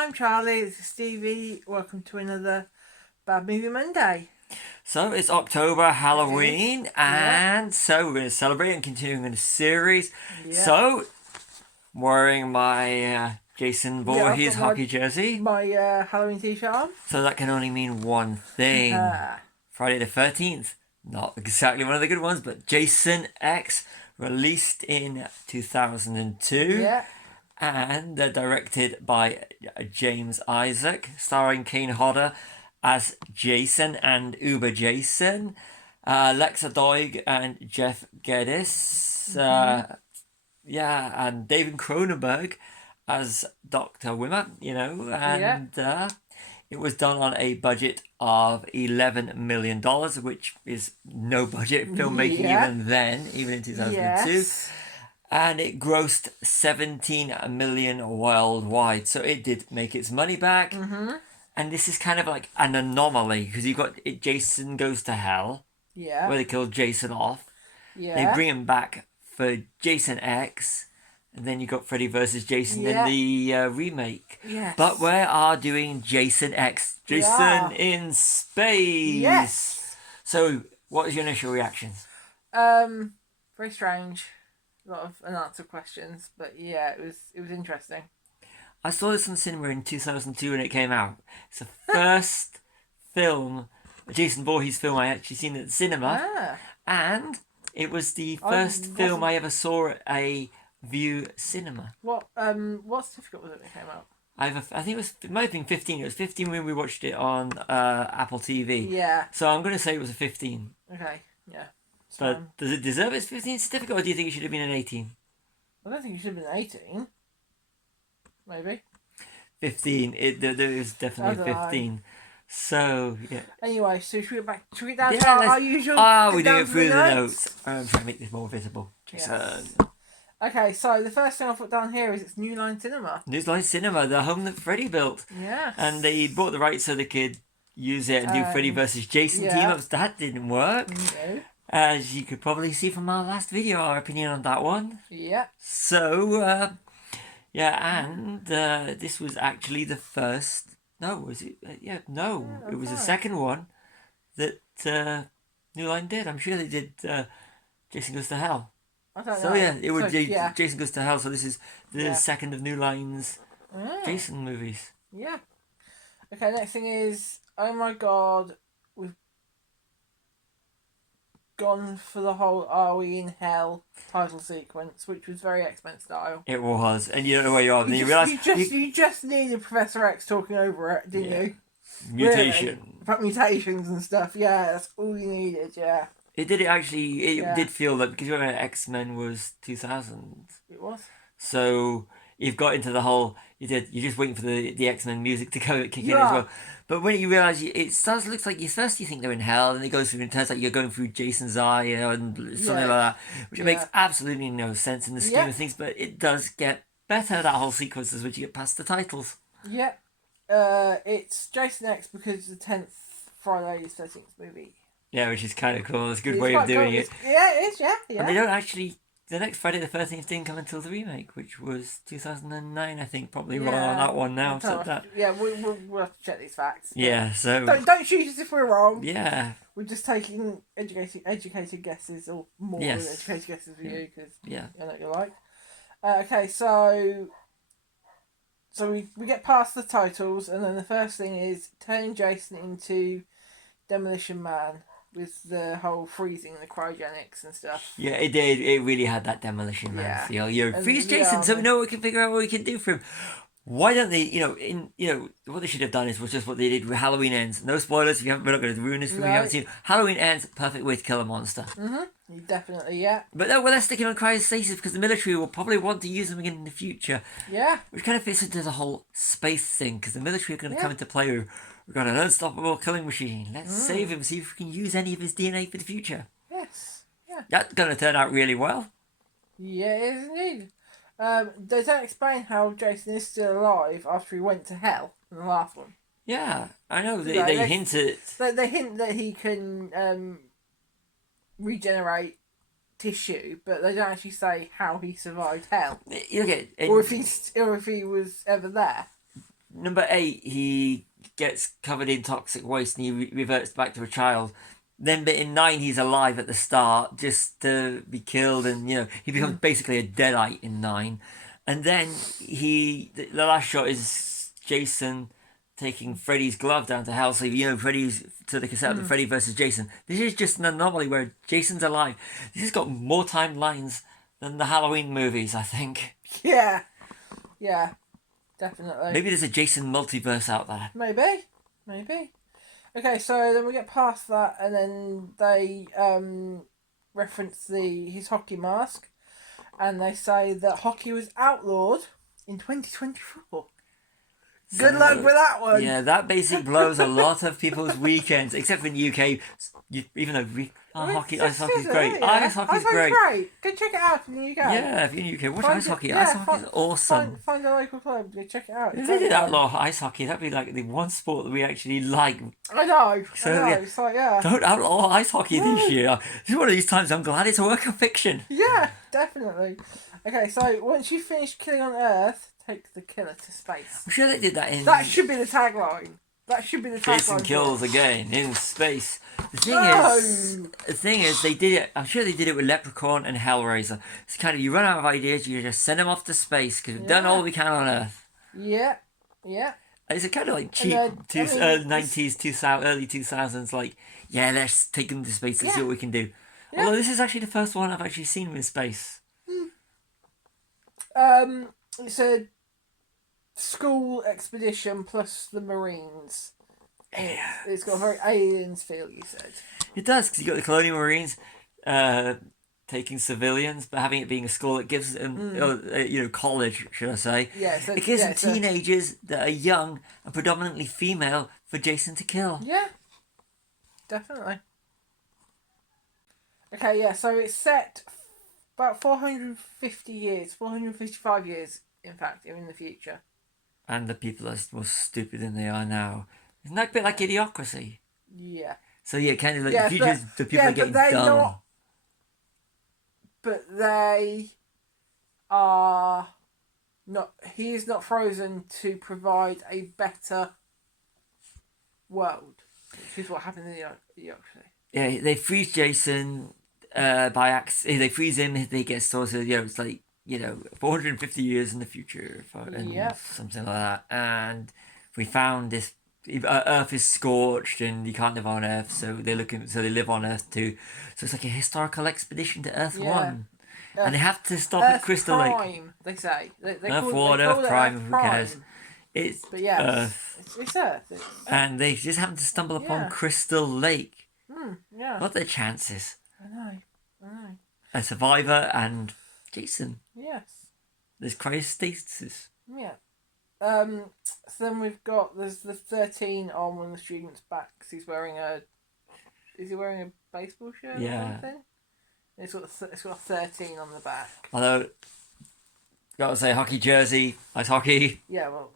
I'm Charlie, this is Stevie. Welcome to another Bad Movie Monday. So it's October, Halloween, and so we're going to celebrate and continuing in a series. Yeah. So, wearing my Jason Voorhees hockey jersey. My Halloween t-shirt on. So that can only mean one thing. Friday the 13th. Not exactly one of the good ones, but Jason X, released in 2002. Yeah. And directed by James Isaac, starring Kane Hodder as Jason and Uber Jason, Lexa Doig and Jeff Geddes, and David Cronenberg as Dr. Wimmer, and it was done on a budget of $11 million, which is no budget filmmaking even then, even in 2002. Yes. And it grossed 17 million worldwide, so it did make its money back. And this is kind of like an anomaly because you got Jason Goes to Hell, where they kill Jason off. They bring him back for Jason X, and then you got Freddy versus Jason in the remake. Yes. But we are doing Jason X, Jason in space. Yes. So, what was your initial reaction? Very strange. A lot of unanswered questions, but yeah, it was interesting. I saw this on cinema in 2002 when it came out. It's the first film, a Jason Voorhees film I actually seen at the cinema, and it was the first film I ever saw at a View Cinema. What certificate was it that came out? I think it might have been 15. It was 15 when we watched it on Apple TV. Yeah. So I'm going to say it was a 15. Okay. Yeah. But does it deserve its 15 certificate, or do you think it should have been an 18? I don't think it should have been 18. Maybe. 15. There was definitely 15. So, yeah. Anyway, so should we get down to our usual... we do it through the notes. I'm trying to make this more visible. Jason. Yes. Okay, so the first thing I put down here is it's New Line Cinema. New Line Cinema, the home that Freddy built. Yes. And they bought the rights so they could use it and do Freddy versus Jason team-ups. That didn't work. No. As you could probably see from our last video, our opinion on that one. Yeah. So, this was actually the first... No, was it? It was the second one that New Line did. I'm sure they did Jason Goes to Hell. I don't know. So, it would Jason Goes to Hell. So this is the second of New Line's Jason movies. Yeah. Okay, next thing is, oh my god, we've gone for the whole "Are We in Hell" title sequence, which was very X-Men style. It was, and you don't know where you are. And you realise you just needed Professor X talking over it, didn't you? Mutation. Really? About mutations and stuff. Yeah, that's all you needed. Yeah. It did. It actually. It did feel that because you remember X-Men was 2000. It was. So you've got into the whole. You're just waiting for the X-Men music to kick in as well. But when you realise it starts looks like first you think they're in hell, and it goes through and it turns out you're going through Jason's eye, and something like that, which makes absolutely no sense in the scheme of things. But it does get better, that whole sequence, as once you get past the titles. Yeah, it's Jason X because it's the 10th Friday the 13th movie. Yeah, which is kind of cool. It's a good way of doing it. Yeah, it is. Yeah. And they don't actually. The next Friday the 13th didn't come until the remake, which was 2009, I think. Probably wrong on that one now. So we'll have to check these facts. Yeah, so... Don't shoot us if we're wrong. Yeah. We're just taking educated guesses, or more than educated guesses for you, because I know what you like. Okay, so we get past the titles, and then the first thing is turning Jason into Demolition Man. With the whole freezing, the cryogenics and stuff. Yeah, it did. It really had that Demolition Man feel. Freeze Jason, so we know what we can figure out what we can do for him. Why don't they? What they should have done was just what they did with Halloween Ends. No spoilers. If you haven't, we're not going to ruin this. If you haven't seen Halloween Ends, perfect way to kill a monster. Definitely, yeah. But no, they're sticking on cryostasis because the military will probably want to use them again in the future. Yeah. Which kind of fits into the whole space thing because the military are going to come into play. We've got an unstoppable killing machine. Let's save him, see if we can use any of his DNA for the future. Yes. Yeah. That's going to turn out really well. Yeah, it is indeed. They don't explain how Jason is still alive after he went to hell in the last one. Yeah, I know. They hint at... They hint that he can regenerate tissue, but they don't actually say how he survived hell. Okay, or if he was ever there. number 8, he gets covered in toxic waste and he reverts back to a child. Then, but in 9, he's alive at the start, just to be killed, and he becomes basically a deadite in 9. And then the last shot is Jason taking Freddy's glove down to hell. So Freddy's, so they can set up the Freddy versus Jason. This is just an anomaly where Jason's alive. This has got more timelines than the Halloween movies, I think. Yeah, definitely. Maybe there's a Jason multiverse out there. Maybe. Okay, so then we get past that, and then they reference his hockey mask, and they say that hockey was outlawed in 2024. Good luck with that one. Yeah, that basically blows a lot of people's weekends, except for in the UK. Even though ice hockey's great. Yeah. Ice hockey's great. Go check it out in the UK. Yeah, if you're in the UK, watch ice hockey. Ice hockey's awesome. Find a local club. Go check it out. If they did outlaw ice hockey, that'd be like the one sport that we actually like. I know. Yeah, It's like, yeah. Don't outlaw ice hockey this year. This is one of these times I'm glad it's a work of fiction. Yeah, definitely. Okay, so once you finish killing on Earth, take the killer to space. I'm sure they did that in... That should be the tagline. Jason kills again in space. The thing is, they did it. I'm sure they did it with Leprechaun and Hellraiser. It's kind of, you run out of ideas, you just send them off to space because we've done all we can on Earth. Yeah. It's a kind of like cheap 90s, 2000, early 2000s. Like, let's take them to space and see what we can do. Yeah. Although this is actually the first one I've actually seen in space. It's a school expedition plus the Marines. It's got a very aliens feel, you said. It does, because you got the Colonial Marines taking civilians, but having it being a school, it gives them, college, should I say. Yeah, it gives them teenagers that are young and predominantly female for Jason to kill. Yeah, definitely. Okay, yeah, so it's set about 455 years, in fact, in the future. And the people are more stupid than they are now. Isn't that a bit like Idiocracy? Yeah. So kind of like the people are getting dumb. But they are not. He is not frozen to provide a better world, which is what happened in Idiocracy. Yeah, they freeze Jason by accident. They freeze him. They get sorted. It's like 450 years in the future, something like that. And we found this. Earth is scorched, and you can't live on Earth, so they live on Earth too. So it's like a historical expedition to Earth 1, and they have to stop at Crystal Lake. They say Earth 1, Earth Prime. Who cares? It's Earth. It's Earth. And they just happen to stumble upon Crystal Lake. Yeah. What are the chances? I know. A survivor and Jason. Yes. There's cryostasis. Yeah. So then there's the 13 on one of the students' backs. Is he wearing a baseball shirt or something? It's got 13 on the back. Although, gotta say, hockey jersey, ice hockey. Yeah, well,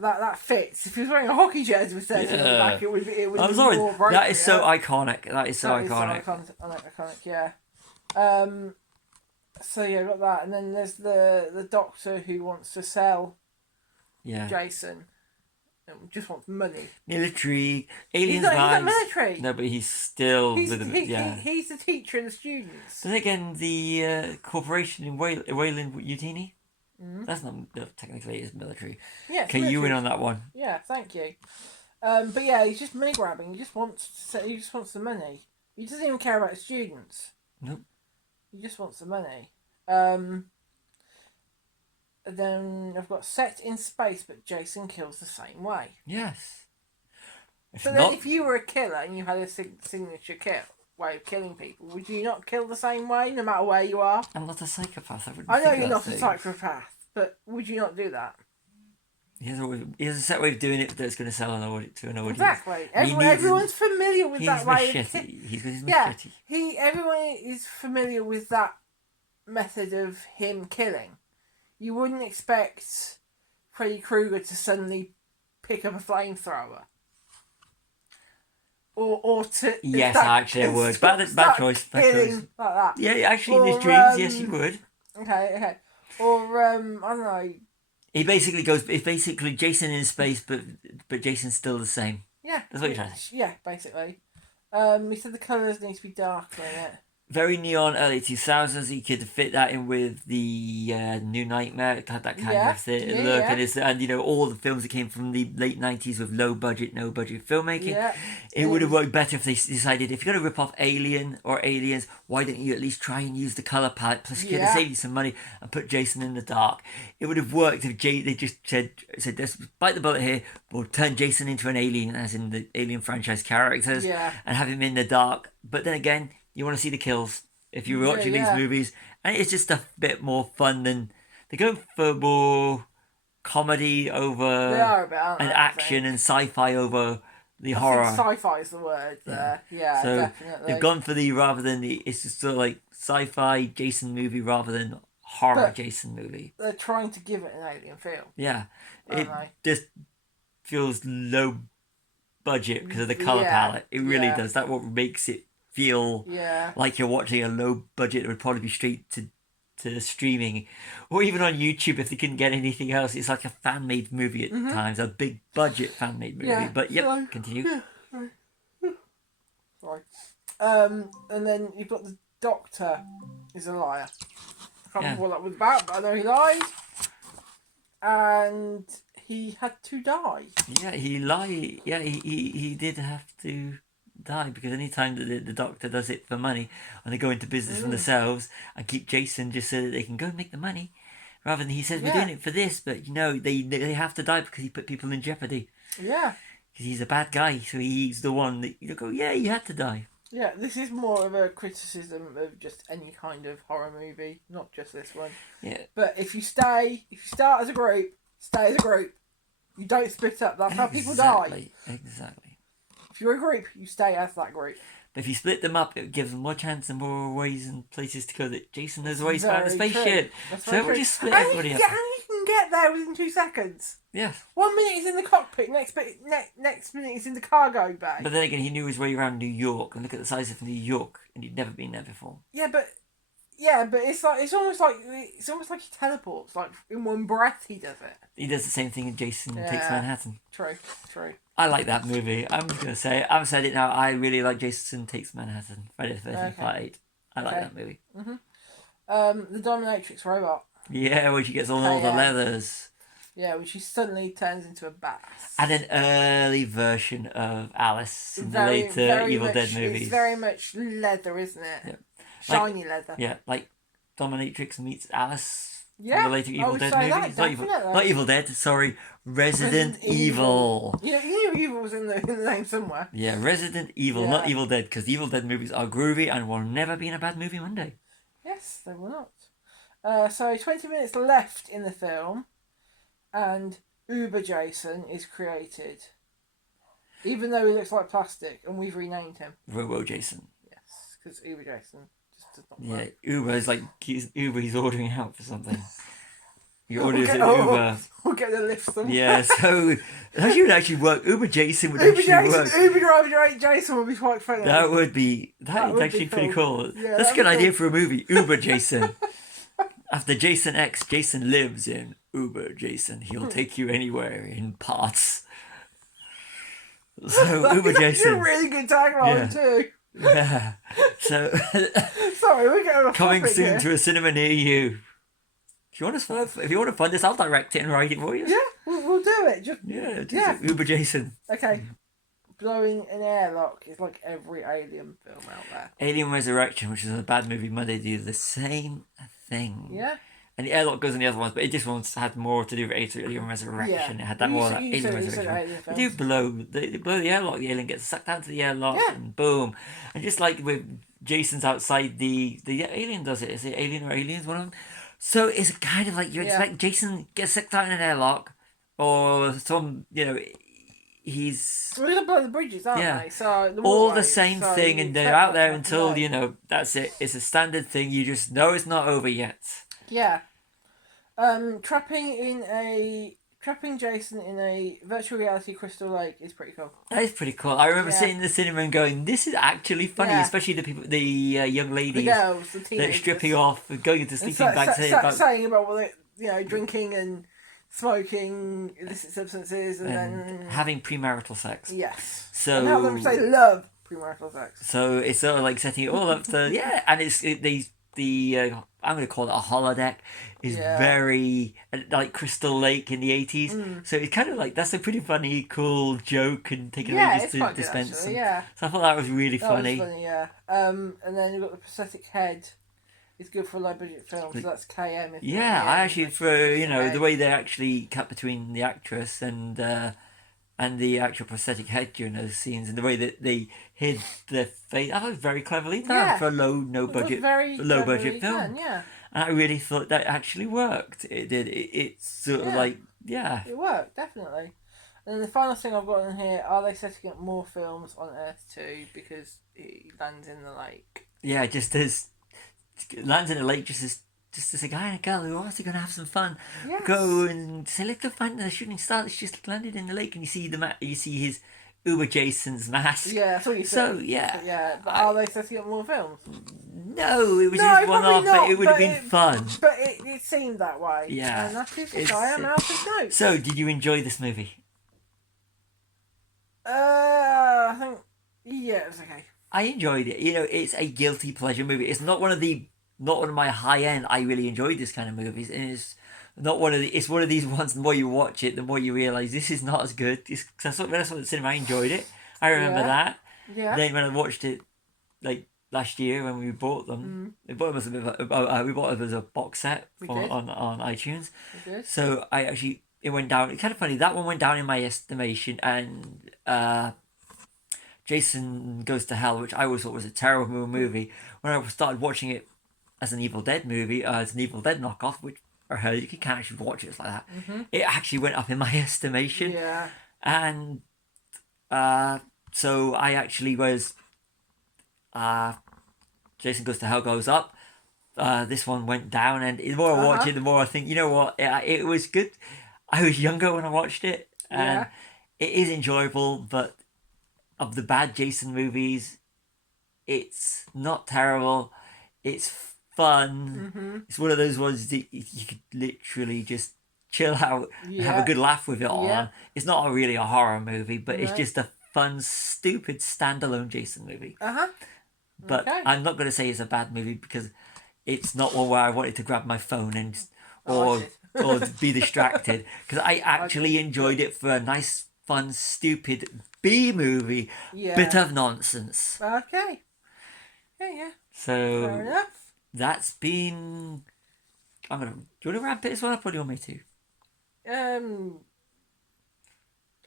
that fits. If he was wearing a hockey jersey with 13 on the back, it would be more bright. That is so iconic. That is so iconic. Iconic, yeah. So got that, and then there's the doctor who wants to sell Jason. Just wants money. Military, aliens. He's not military. No, but he's still he's the teacher and the students. Then again, the corporation in Wayland Utini. That's not technically it's military. Yeah. Okay, you win on that one. Yeah, thank you. But he's just money grabbing. He just wants the money. He doesn't even care about the students. Nope. He just wants the money. Then I've got set in space, but Jason kills the same way. Yes. If you were a killer and you had a signature way of killing people, would you not kill the same way, no matter where you are? I'm not a psychopath. I know you're not a psychopath, but would you not do that? He has a set way of doing it that's going to sell to an audience. Exactly. Everyone's familiar with that way. He's got his machete. Everyone is familiar with that method of him killing. You wouldn't expect Freddy Krueger to suddenly pick up a flamethrower. Or to... Yes, actually I would. Bad choice. Like that. Yeah, actually in his dreams, yes, you would. Okay. Or, I don't know... He basically goes. It's basically Jason in space, but Jason's still the same. Yeah. That's what you're trying to say. Yeah, basically. He said the colours need to be darker in it. Very neon, early 2000s. He could fit that in with the New Nightmare. It had that kind of look, and all the films that came from the late 90s with low budget, no budget filmmaking. Yeah. It would have worked better if they decided, if you're going to rip off Alien or Aliens, why don't you at least try and use the colour palette? Plus, you could have saved you some money and put Jason in the dark. It would have worked if they just said, let's bite the bullet here. We'll turn Jason into an alien, as in the Alien franchise characters, and have him in the dark. But then again, you want to see the kills if you're watching these movies, and it's just a bit more fun than they're going for more comedy over and action and sci-fi over the horror. Sci-fi is the word there. Yeah, so definitely. They've gone for rather than it's just sort of like sci-fi Jason movie rather than horror Jason movie. They're trying to give it an alien feel. Yeah, it just feels low budget because of the color palette. It really does. That's what makes it feel like you're watching a low budget that would probably be straight to streaming, or even on YouTube if they couldn't get anything else. It's like a fan-made movie at times, a big budget fan-made movie. But continue. Sorry. And then you've got the Doctor is a liar. I can't remember what that was about, but I know he lied. And he had to die. Yeah, he lied. Yeah, he did have to die, because any time that the Doctor does it for money and they go into business for themselves and keep Jason just so that they can go and make the money, rather than he says we're doing it for this, but they have to die because he put people in jeopardy. Yeah, because he's a bad guy, so he's the one that you go, you had to die. Yeah, this is more of a criticism of just any kind of horror movie, not just this one. Yeah, but if you start as a group, stay as a group. You don't split up. That's how people die. Exactly. If you're a group, you stay as that group. But if you split them up, it gives them more chance and more ways and places to go that Jason knows ways about the spaceship. So we'll just split everybody up. And you can get there within 2 seconds. Yeah. 1 minute he's in the cockpit, next minute he's in the cargo bay. But then again, he knew his way around New York, and look at the size of New York, and he'd never been there before. Yeah, but it's almost like he teleports. Like in one breath, he does it. He does the same thing in Jason Takes Manhattan. True. I like that movie. I'm just gonna say it. I've said it now. I really like Jason Takes Manhattan. Friday the 13th Part 8. I like that movie. The Dominatrix robot. Yeah, where she gets all the leathers. Yeah, which she suddenly turns into a bass. And an early version of Alice in the later Evil Dead movies. It's very much leather, isn't it? Yeah. Shiny leather. Yeah, like Dominatrix meets Alice. Yeah, the later Evil Dead movies. Not Evil Dead, sorry. Resident Evil. You knew Evil was in the name somewhere. Yeah, Resident Evil, not Evil Dead, because the Evil Dead movies are groovy and will never be in a bad movie Monday. Yes, they will not. So 20 minutes left in the film, and Uber Jason is created. Even though he looks like plastic, and we've renamed him. Robo Jason. Yes, because Uber Jason just does not work. Yeah, Uber is like, he's ordering out for something. You order Uber. We'll get the lift somewhere. Yeah, so that would actually work. Uber Jason would actually work. Uber driver Jason would be quite funny. That would be actually pretty cool. Yeah, that's a good idea for a movie. Uber Jason. After Jason X, Jason lives in Uber Jason. He'll take you anywhere in parts. So Uber Jason. That's a really good tagline too. Yeah. So sorry, we're getting off coming soon here. to a cinema near you. If you want to fund this, I'll direct it and write it for you. Yeah, we'll do it. Uber Jason. Okay. Blowing an airlock is like every Alien film out there. Alien Resurrection, which is a bad movie Monday, do the same thing. Yeah. And the airlock goes in the other ones, but it just had more to do with Alien Resurrection. Yeah. It had that more like Alien Resurrection. They do blow the airlock. The alien gets sucked out to the airlock, and boom. And just like with Jason's outside, the alien does it. Is it Alien or Aliens? One of them. So it's kind of like you expect Jason gets sucked out in an airlock, or some he's. We're gonna blow the bridges, aren't they? So all the same thing, and they're out there until that's it. It's a standard thing. You just know it's not over yet. Yeah. Trapping Jason in a virtual reality crystal lake is pretty cool. That is pretty cool. I remember sitting in the cinema and going, "This is actually funny," especially the young ladies, the girls, the teenagers, that are stripping off and going into sleeping bags, saying about what they, drinking and smoking illicit substances, and then having premarital sex. Yes. So and how them say love premarital sex. So it's sort of like setting it all up to and I'm going to call it a holodeck is very like Crystal Lake in the 80s. So it's kind of like that's a pretty funny, cool joke and taking ages to dispense. Actually, So I thought that was really funny. That was funny, yeah. And then you've got the prosthetic head. It's good for low budget films. So that's KM. I actually for the way they actually cut between the actress and the actual prosthetic head during those scenes, and the way that they hid their face, I thought it was very cleverly done for a low budget film. Yeah. And I really thought that actually worked. It did. It's sort of like it worked definitely. And then the final thing I've got in here: are they setting up more films on Earth 2 because he lands in the lake? Yeah, just as lands in the lake, just as a guy and a girl who are also going to have some fun, go and say, let's go find the shooting star that's just landed in the lake, and you see his Uber Jason's mask. Yeah, that's what you said. So but are they setting up more films? No, it was just one off, but it would have been fun. But it seemed that way. Yeah, and that is the I am out of notes. So, did you enjoy this movie? I think it was okay. I enjoyed it. It's a guilty pleasure movie. It's not one of my high end. I really enjoyed this kind of movies, and it's not one of the. It's one of these ones. The more you watch it, the more you realize this is not as good. That's what the cinema. I enjoyed it. I remember that. Yeah. Then when I watched it, like last year when we bought them, we bought them as a box set on iTunes. We did. So it went down. It's kind of funny. That one went down in my estimation, and Jason Goes to Hell, which I always thought was a terrible movie. When I started watching it as an Evil Dead movie, as an Evil Dead knockoff, which I heard you can't actually watch it like that. It actually went up in my estimation. Yeah. And so I actually was. Jason Goes to Hell goes up. This one went down, and the more I watch it, the more I think, you know what, it was good. I was younger when I watched it, and it is enjoyable, but of the bad Jason movies, it's not terrible. It's fun. It's one of those ones that you could literally just chill out and have a good laugh with it on. It's not really a horror movie, but it's just a fun, stupid, standalone Jason movie. But I'm not going to say it's a bad movie because it's not one where I wanted to grab my phone and or be distracted, because I actually enjoyed it for a nice, fun, stupid B movie, bit of nonsense. Okay. Yeah. So fair enough. That's been. Do you want to wrap it as well? Or do you want me to?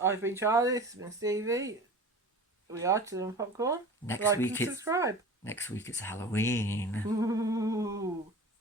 I've been Charlie. This has been Stevie. We are Children Popcorn. Next like week and subscribe. Next week it's Halloween. Ooh.